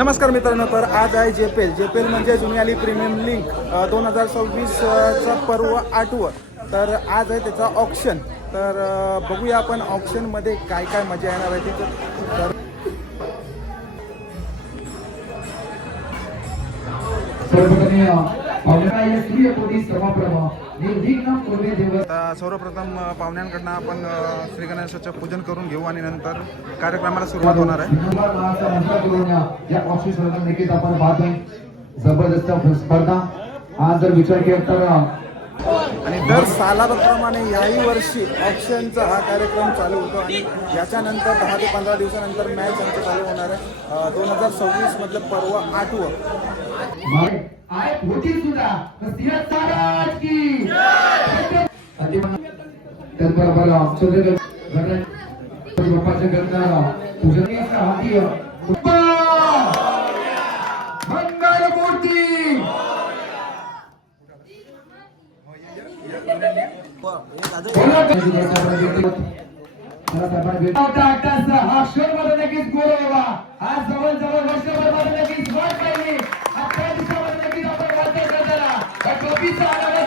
नमस्कार मित्रांनो, तर आज आहे जेपेल म्हणजे जुनियाली प्रीमियम लीग 2026चा पर्व 8वं. तर आज आहे त्याचा ऑप्शन. तर बघूया आपण ऑप्शनमध्ये काय काय मजा येणार आहे तिथं. तर सर्वप्रथम पाहुण्यांकडनं आपण श्री गणेशाचं पूजन करून घेऊ आणि नंतर कार्यक्रमाला सुरुवात होणार आहे. आपण पाहतोय जबरदस्त स्पर्धा. आज जर विचार केला तर आणि दर सालाप्रमाणे याही वर्षी ऑप्शनचा हा कार्यक्रम चालू होतो आणि याच्यानंतर 10 ते 15 दिवसानंतर मॅच आमचं चालू होणार आहे. 2026 मधलं पर्व 8वं. त्याचबरोबर बाप्पाच्या करणारा मंगलमूर्ती हा क्षण मध्ये नक्कीच गोल व्हावा. आज जवळजवळ वर्षभर नक्कीच वाट पाहिली. अठरा दिवसामध्ये नक्कीच आपण वाटत करताना या ट्रॉफीचा आढावा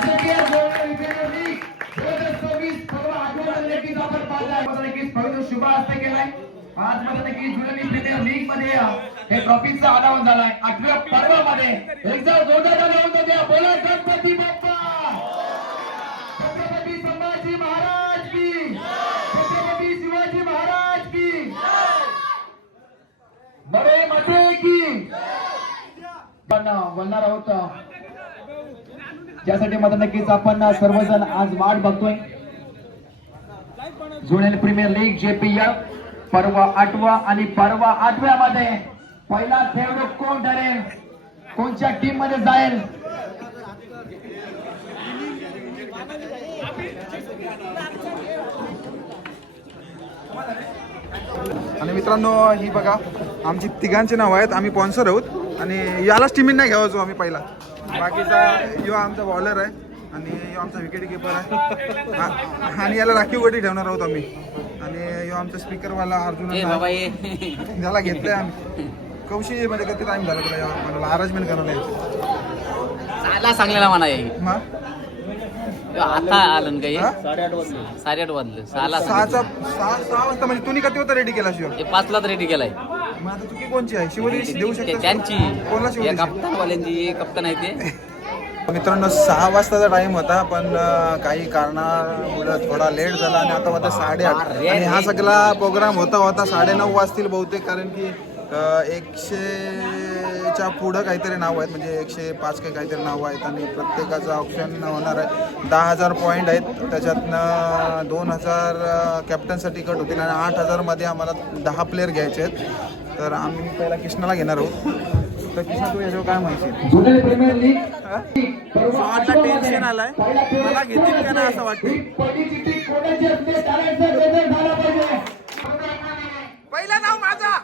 नक्कीच आपण पाहताय. नक्कीच फक्त शुभ हस्ते केलाय. आज मध्ये नक्कीच जुनी प्रीमियर लीग मध्ये हे ट्रॉफीचा आढावा झालाय. 8व्या पर्वामध्ये एकदा जोरदार लावून द्या. बोला गणपती बाप्पा. छत्रपती संभाजी महाराज की, छत्रपती शिवाजी महाराज की, बरे माते की. बोलणार आहोत ज्यासाठी मध्ये नक्कीच आपण सर्वजण आज वाट बघतोय. जुनियर प्रीमियर लीग जेपीएल पर्व 8वा आणि पर्व 8व्या मध्ये पहिला खेळाडू कोण ठरेल, कोणत्या टीम मध्ये जाईल. आणि मित्रांनो, ही बघा आमची तिघांची नाव आहेत. आम्ही स्पॉन्सर आहोत आणि यालाच टीमिंग नाही घ्यावायचो आम्ही पहिला. बाकीचा यो आमचा बॉलर आहे आणि यो आमचा विकेट किपर आहे आणि याला राखीव गटी ठेवणार आहोत आम्ही. आणि यो आमचा स्पीकरवाला अर्जुन त्याला घेतलंय आम्ही. कौशी मध्ये किती टाइम झाला तुला मला अरेंजमेंट करायला सांगलेला म्हणा मग आता आलं काही 8:30 वाजले. 6 वाजता म्हणजे तुम्ही किती होता रेडी केला शिव? 5ला रेडी केलाय. मग आता चुकी कोणची आहे? शिवदेश देऊ शकता त्यांची कोणाला शिवदेश? कप्तानवाल्यांची. कप्तान आहे ते. मित्रांनो 6 वाजताचा टाइम होता पण काही कारणामुळे थोडा लेट झाला आणि आता होता 8:30 आणि हा सगळा प्रोग्राम होता 9:30 वाजतील बहुतेक. कारण की 100च्या पुढं काहीतरी नाव आहेत, म्हणजे 105 काहीतरी नावं आहेत आणि प्रत्येकाचं ऑप्शन होणार आहे. 10,000 पॉईंट आहेत, त्याच्यातनं 2,000 कॅप्टनसाठी कट होतील आणि 8,000 मध्ये आम्हाला 10 प्लेअर घ्यायचे आहेत. तर आम्ही पहिला कृष्णाला घेणार आहोत. तर कृष्णा, तू याच्यावर काय म्हणशील? प्रीमियर लीग आता टेन्शन आलाय मला, घेतील का नाही असं वाटतं. पहिला नाव माझा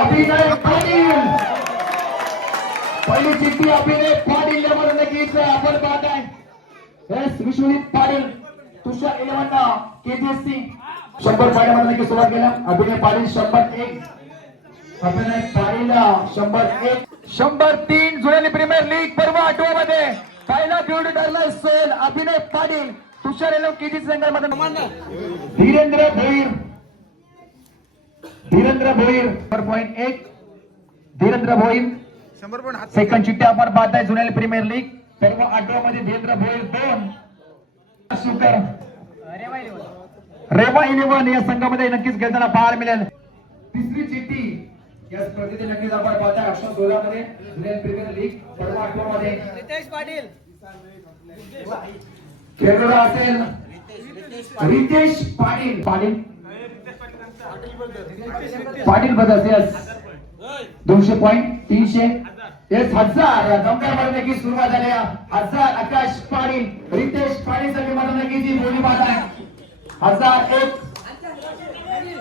अभिनय पाटील. पहिली चिठ्ठी अभिनय पाटील नक्कीच आपण पाहताय. विश्वजित पाटील तुषार 11 केजीएस सिंग 100 पाड्यामध्ये नक्की सुरुवात केला. अभिनय पाटील 101. अभिनय पाटील 101. 103 जुनियर प्रीमियर लीग पर्व 8व्या मध्ये पहिला खेळाडू ठरला सोल अभिनय पाटील. तुषार 11 केजीएस संघामध्ये धीरेंद्र भोईर. धीरेंद्र भोईर 100.1. धीरेंद्र भोईर 100 सेकंड चिठ्ठी आपण पाहताय. जुनियर प्रीमियर लीग पर्व 8व्या मध्ये धीरेंद्र भोईर 2. सुकर रेवा 11 या संघामध्ये नक्कीच खेळताना पाहायला मिळेल. तिसरी चिठ्ठी या स्पर्धेत नक्कीच आपण पाहताय. 816 मध्ये जुनियर प्रीमियर लीग पर्व 8व्या मध्ये रितेश पाटील खेळाडू असेल. रितेश पाटील पाटील बदल 200 पॉईंट 300 1000 नंबरमध्ये नक्की सुरुवात झाली. 1000 आकाश पाटील रितेश पाटील साठी मध्ये नक्की बोली बात आहे. 1001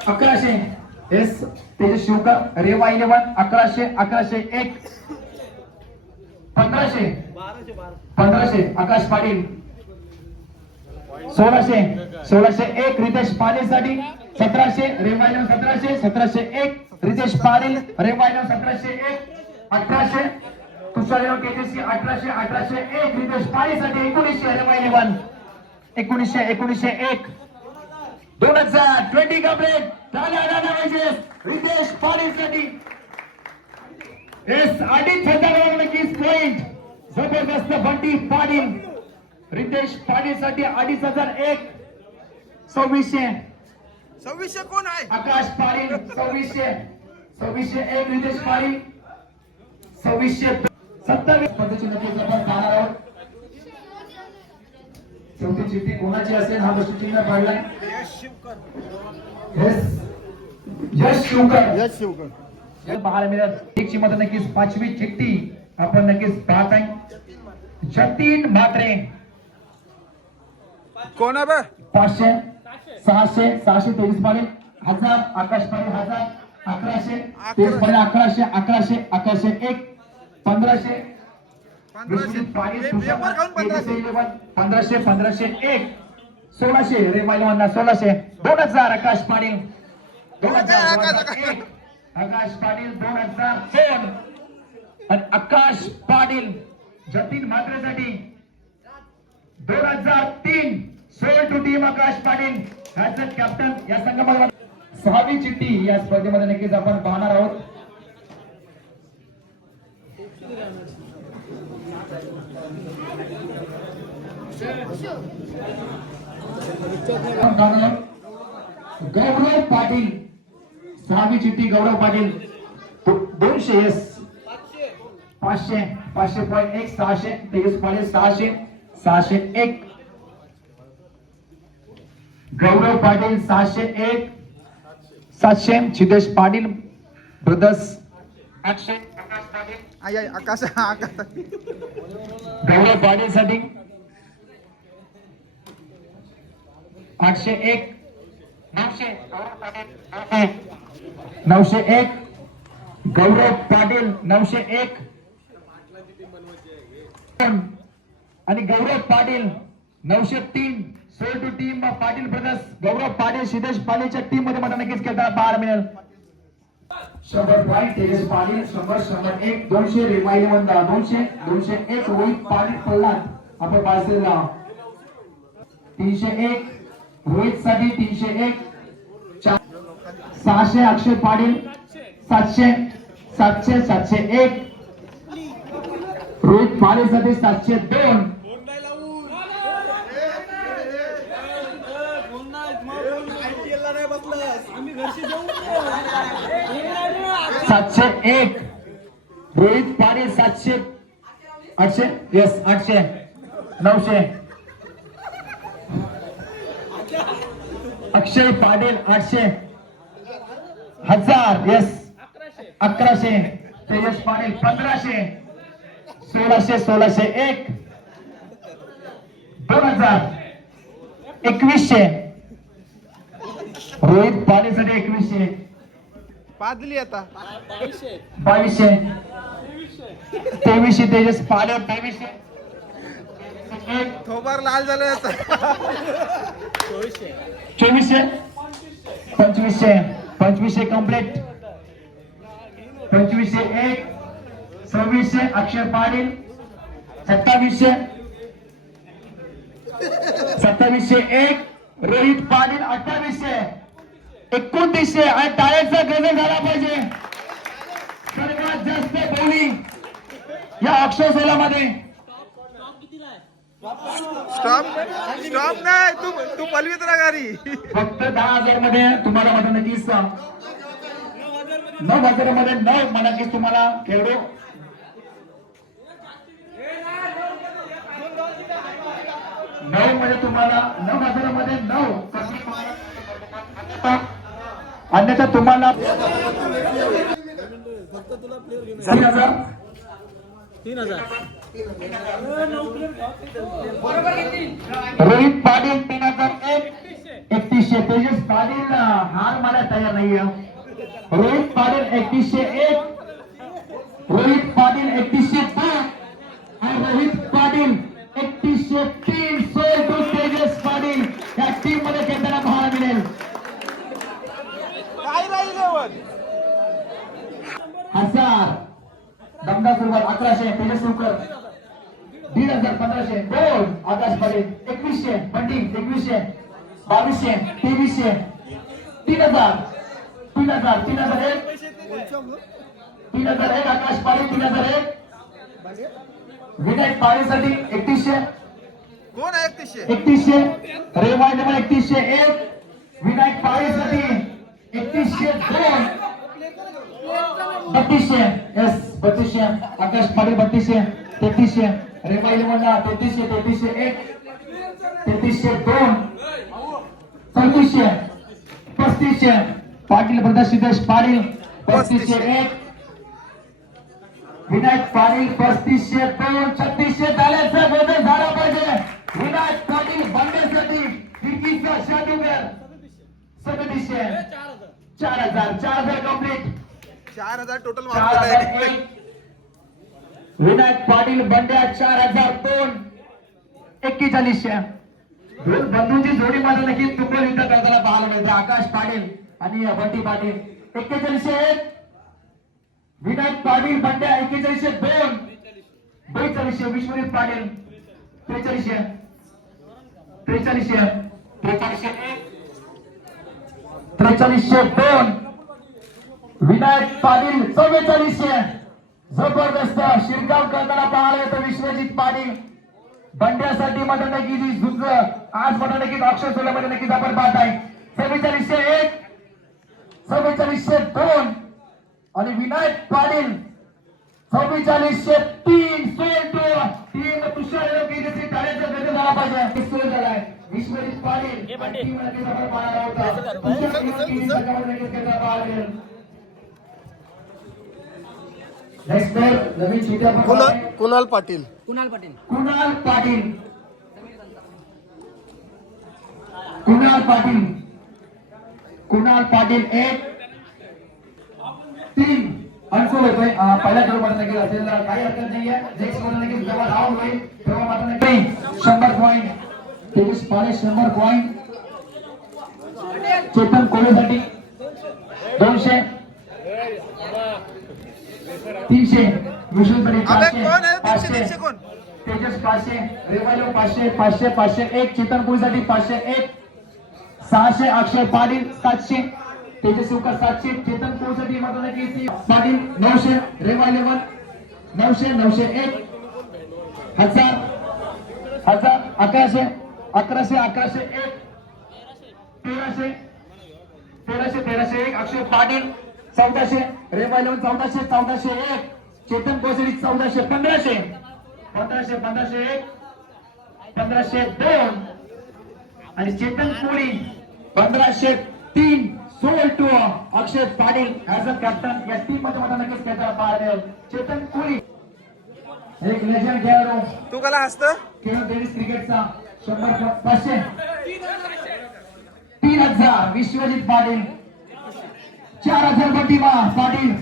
1100 एस तेजस शिवकर रेवा 11 1100 1101 1500 आकाश पाटील 1601 रितेश पाटील साठी 1700 रेवायला 1701 रितेश पाटील रेवायला 1701 1800 तुषार केजेसी 1801 रितेश पाटील साठी 1900 रेवायला 1901 2020 कंप्लीट टाळ्या पाहिजे रितेश पाटील साठी एस 2500 नक्कीच पॉइंट जबरदस्त बंटी पाटील रितेश पाटील साठी 2501 2600 कोण आहे? आकाश पाटील 2601 रितेश पाटील 2627 पद्धतीची नक्कीच आपण पाहणार आहोत. चौथी चिठ्ठी कोणाची असेल हा प्रश्नचिन्ह पाडलाय. यश शिवकर पाहायला मिळत. एकची मत नक्कीच 5वी चिठ्ठी आपण नक्कीच पाहत आहे. जतीन म्हात्रे कोण आहे बे? 500 600 623 पाटील 1000 आकाश पाटील 1000 1100 23 पाटील 1100 1101 1500 विश्वजित पाटील 1500 1501 1600 रे पहिलवान 1600 2000 आकाश पाटील 2000 आकाश पाटील 2002 आणि आकाश पाटील जतीन म्हात्रेसाठी 2003 sold to team Akash Patil as a captain या संघामध्ये. 6वी चिठ्ठी या स्पर्धेमध्ये नक्कीच आपण पाहणार आहोत. गौरव पाटील 6वी चिठ्ठी गौरव पाटील 200 यस 500 500.1 600 23 पाटील 600 601 गौरव पाटील 601 700 सिद्धेश पाटील ब्रदर्स 800 आकाश गौरव पाटील साठी 801 901 गौरव पाटील 901 आणि Gaurav Patil 903 sold to team Patil brothers Gaurav Patil Siddhesh पाटीलच्या टीम मध्ये मला नक्कीच खेळताना पाहायला मिळेल. 100 पॉइंट तेजस पाटील 100 200 रेमाईल वंदा 200 201 रोहित पाटील पल्लाद आपण पाहिलेला 301 रोहित साठी 301 600 अक्षय पाटील 700 701 रोहित पाटील साठी 702 701 रोहित पाटील 700 800 यस 800 900 अक्षय पाटील 800 1000 यस 1100 तेजस पाटील 1500 1601 2000 2100 रोहित पाटील साठी 2100 पादली आता 2200 2300 तेजस पाटील 2300 थोबार लाल झालं आता 2400 2500 कंप्लीट 2501 2600 अक्षय पाटील 2701 रोहित पाटील 2800 2900 आणि टाळ्याचा गजर झाला पाहिजे. सर्वात जास्त बॉलिंग या अक्षय सोलामध्ये स्टॉप नाही तू पलवीत राहा गाडी. फक्त 10,000 मध्ये तुम्हाला माझं नक्कीच 9,000 मध्ये 9 मला नक्कीच तुम्हाला खेळू 9 मध्ये तुम्हाला 9,000 मध्ये 9 अन्यथा तुम्हाला 3,000 रोहित पाटील 3001 3100 तेजस पाटील हार मला तयार नाहीये. रोहित पाटील 3101 रोहित पाटील 3102 आणि रोहित पाटील 3103 सोल टू तेजस पाटील या टीम मध्ये खेळताना पाहायला मिळेल. 1000 दमदार सुरुवात 1100 तेजस सुकर 1500 1500 2 आकाश पाटील 2100 बंटी 2100 2200 2300 3000 3000 3001 आकाश पाटील 3001 विनायक पाटीलसाठी 3100 कोण आहे 3100? 3100 रेवाय नंबर 3101 विनायक पाटीलसाठी 3102 3200 एस 3200 आकाश पाटील 3200 3300 रेवाय नंबर 3300 3301 3302 3400 3500 पाटील प्रदा सिद्धेश पाटील 3501 विनायक पाटील 3502 3600 झाल्याचा बदल झाला पाहिजे विनायक पाटील बंडेसाठी विकीचा जादूगर 3700 4000 कंप्लीट 4000 टोटल मार्क आहे. 4001 विनायक पाटील बंड्या 4002 4100 दोन बंधूंची जोडी मात्र नक्की तुकड युद्ध करताना पाहायला मिळते आकाश पाटील आणि बंटी पाटील 4101 विनायक पाटील बंड्या 4102 4200 विश्वजित पाटील 4300 4302 विनायक पाटील 4400 जबरदस्त शिरकाव करताना पाहायला येतो विश्वजित पाटील बंड्यासाठी मात्र नक्कीच झुंज आज मात्र नक्कीच ऑप्शन सोडल्यामध्ये नक्कीच आपण पाहत आहे 4401 4402 आणि विनायक पाटील 4403 तीन तुषार योगीचे टाळ्याचा गजर झाला पाहिजे सोय झालाय विश्वजित पाटील आणि टीम नक्कीच आपण पाहणार आहोत तुषार योगीचे सकाळी नक्कीच करता पाहायला मिळेल नेक्स्ट प्लेयर नवीन चित्या कुणाल पाटील कुणाल पाटील कुणाल पाटील 1 3 अनसोल होतोय पहिल्या खेळ मध्ये नक्की असेल काही हरकत नाहीये नेक्स्ट मध्ये नक्की जेव्हा राऊंड होईल तेव्हा मात्र नक्की 100 पॉइंट तेवीस पाले 100 पॉइंट चेतन कोळेसाठी 200 300 विष्णूसाठी अबे 500 कोण आहे 300 300 कोण? तेजस 500 रेवालो 500 500 501 चेतन कोळीसाठी 501 600 अक्षय पाटील 700 तेजस सुकर 700 चेतन कोळीसाठी मात्र नक्की पाटील 900 रेवालो 900 901 1000 1100 1100 1101 1300 अक्षय पाटील 1400 रेवालो 1400 1401 चेतन कोळीसाठी 1400 1500 1501 1502 आणि चेतन कोळी 1503 सोल्टो अक्षय पाटील ऍज अ कॅप्टन या टीम मध्ये मला नक्कीच खेळताना पाहायला चेतन कोळी एक लेजंड खेळाडू तू कला हसत खेळ टेनिस क्रिकेटचा 100 500 3000 विश्वजित पाटील 4000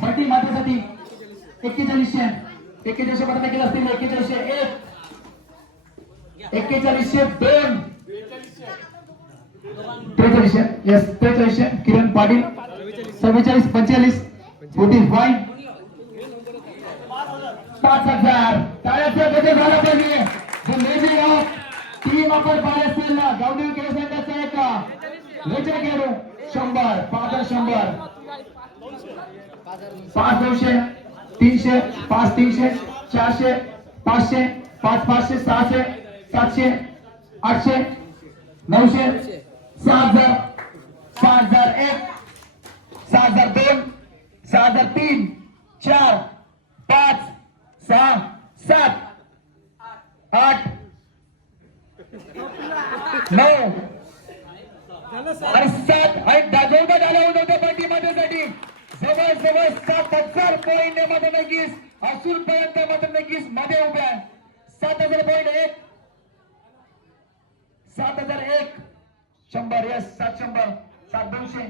बटी मातेसाठी 4100 मध्ये केलं असतील 4101 4102 4300 यस 4300 किरण पाटील 44 45 45 5000 टाळ्याचा गजर झाला पाहिजे जो लेडी ऑफ टीम आपण पाहिजे असतील ना गावदेवी केले संघाचा एक लेजर खेळू 100 500 500 300 5300 400 500 5500 600 700 800 900 6000 6001 6002 6003 4 5 6 7 8 9 आणि 7 आणि दाजवता झाला होता बंटी मध्ये जवळ 7000 पॉइंट मध्ये नक्कीच असूल पर्यंत मात्र नक्कीच मध्ये उभ्या 7000 पॉइंट 1 7001 100 यस 700 7200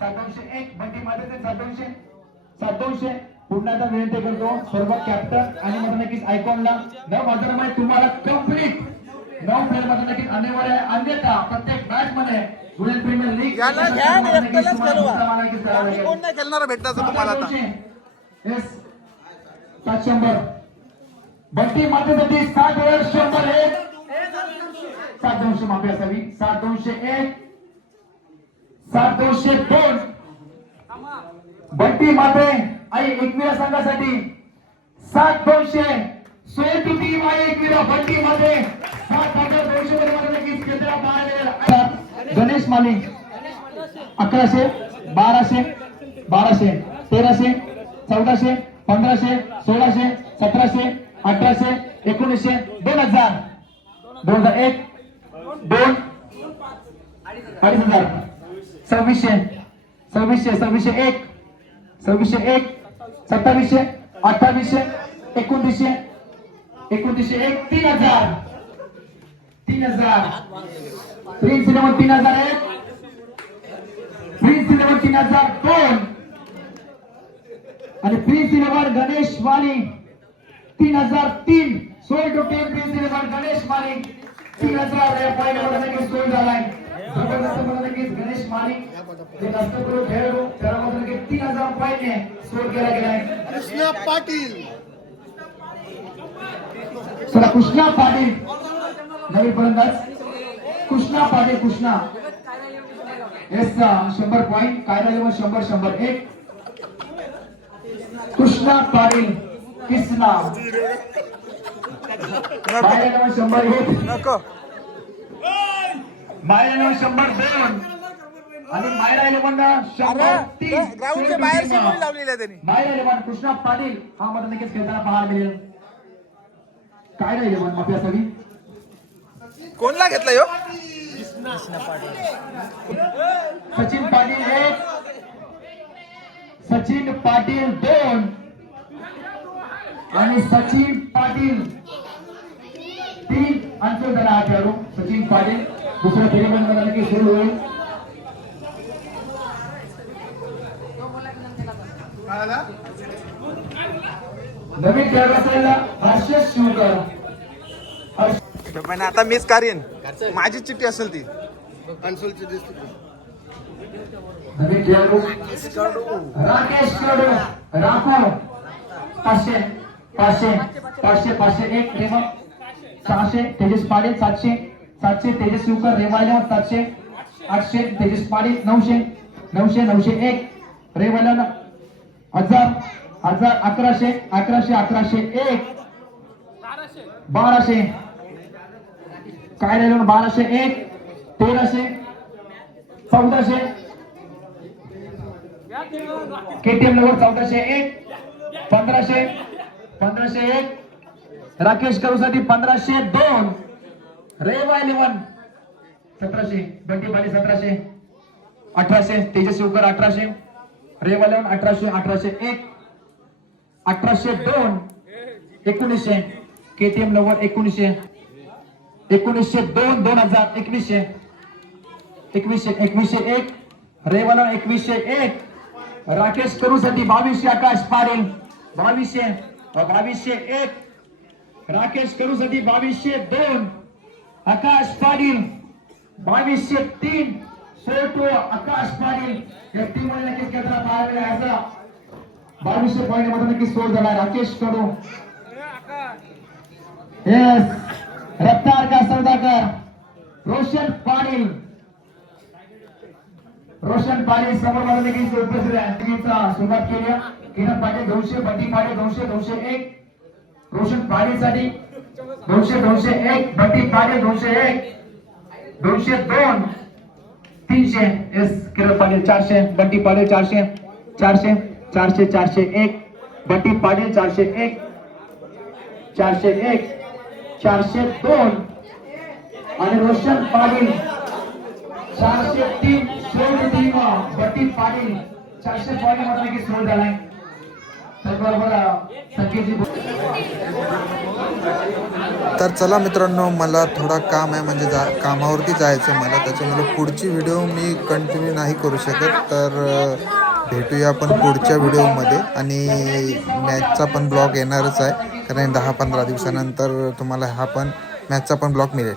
7201 बंटी मध्ये 7200 पुन्हा एकदा विनंती करतो सर्व कॅप्टन आणि मात्र नक्कीच आयकॉनला 9000 मध्ये तुम्हाला कंप्लीट 9 प्लेयर मध्ये नक्कीच अनिवार्य आहे अन्यथा प्रत्येक मॅच मध्ये गुजरात प्रीमियर लीग याला घ्या आणि एकट्यालाच खेळवा. बाकी कोण नाही खेळणार भेटणार तुम्हाला आता एस 700 बंटी मातेसाठी 7 वर 101 7-200 माफी असावी 7-201 7-202 बंटी माते आई एकविरा संघासाठी 7-200 सोय टू टीम आई एकविरा बंटी माते 7-200 मध्ये मला नक्कीच केंद्रात बाहेर गणेश माली 1100 1200 1200 1300 1400 1500 1600 1700 1800 1900 2000 2001 2 2500 2600 2600 1 2601 2700 2800 2900 2901 3000 3000 प्रिन्स इलेवन 3001 प्रिन्स इलेवन 3002 आणि प्रिन्स इलेवन गणेश माली 3003 सोय to team Prince Eleven Ganesh Mali 3000 या पॉईंटवर नक्कीच सोय झालाय जबरदस्त मध्ये नक्कीच गणेश माली जे नसतो खेळाडू त्याला मध्ये नक्कीच 3000 पॉईंटने स्कोर केला गेलाय कृष्णा पाटील चला कृष्णा पाटील नवीन फलंदाज कृष्णा पाटील कृष्णा एस 100 पॉइंट कायदा 100 कृष्णा पाटील कृष्णा बायला 100 नको बायला 102 आणि मायरा 100 ग्राउंडच्या बाहेर सिंबल लावलेली आहे त्यांनी. मायरा 11 कृष्णा पाटील हा मध्ये नक्कीच खेळताना पाहायला मिळेल काय नाही 11 माफी असावी कोणला घेतला यो सचिन पाटील 1 सचिन पाटील 2 आणि सचिन पाटील 3 अंतर झाला हा खेळाडू सचिन पाटील दुसऱ्या फेरीमध्ये नक्की सुरू होईल नवीन खेळाडू असलेला हर्षद शिवकर पण आता मीच कारीन माझी चिठ्ठी असेल ती कन्सोलची दिसते नवीन खेळाडू राकेश कडू राखो 500 500 500 501 रेवा 600 तेजस पाटील 700 700 तेजस शिवकर रेवायला 700 800 तेजस पाटील 900 900 901 रेवायला 1000 1000 1100 1100 1101 1200 काय राहिलं 1201 1300 1400 केटीएम नंबर 1401 1500 1501 राकेश करूसाठी 1502 रेवा 11 1700 बंटी पाटी 1700 1800 तेजस शिवकर 1800 रेवा 11 1800 1801 1802 1900 केटीएम नंबर 1900 1902 2000 2100 2101 रेवाला 2101 राकेश करूसाठी 2200 आकाश पाटील 2201 राकेश करूसाठी 2202 आकाश पाटील 2203 सोटो आकाश पाटील या टीम मध्ये नक्कीच केंद्रात पाहायला मिळाला 2200 पॉइंट मध्ये नक्कीच स्कोर झाला राकेश कडू येस रफ्तार का सौदागर रोशन पाटील समोर मला देखील उपस्थित आहे सुरुवात केली किरण पाटील 200 बंटी पाटील 200 201 रोशन पाटीलसाठी 200 201 बंटी पाटील 201 202 300 एस किरण पाटील 400 बंटी पाटील 400 400 400 401 बंटी पाटील 401 401 402 आणि रोशन पाटील 403 बंटी पाटील 400 पॉईंट मध्ये की सोड झालाय त्याचबरोबर संकेतजी तर चला मित्रांनो मला थोडा काम आहे म्हणजे कामावरती जायचं मला त्याच्यामुळे पुढची व्हिडिओ मी कंटिन्यू नाही करू शकत तर भेटूया आपण पुढच्या व्हिडिओमध्ये आणि मॅचचा पण ब्लॉग येणारच आहे कारण 10-15 दिवसानंतर तुम्हाला हा पण मॅचचा पण ब्लॉग मिळेल.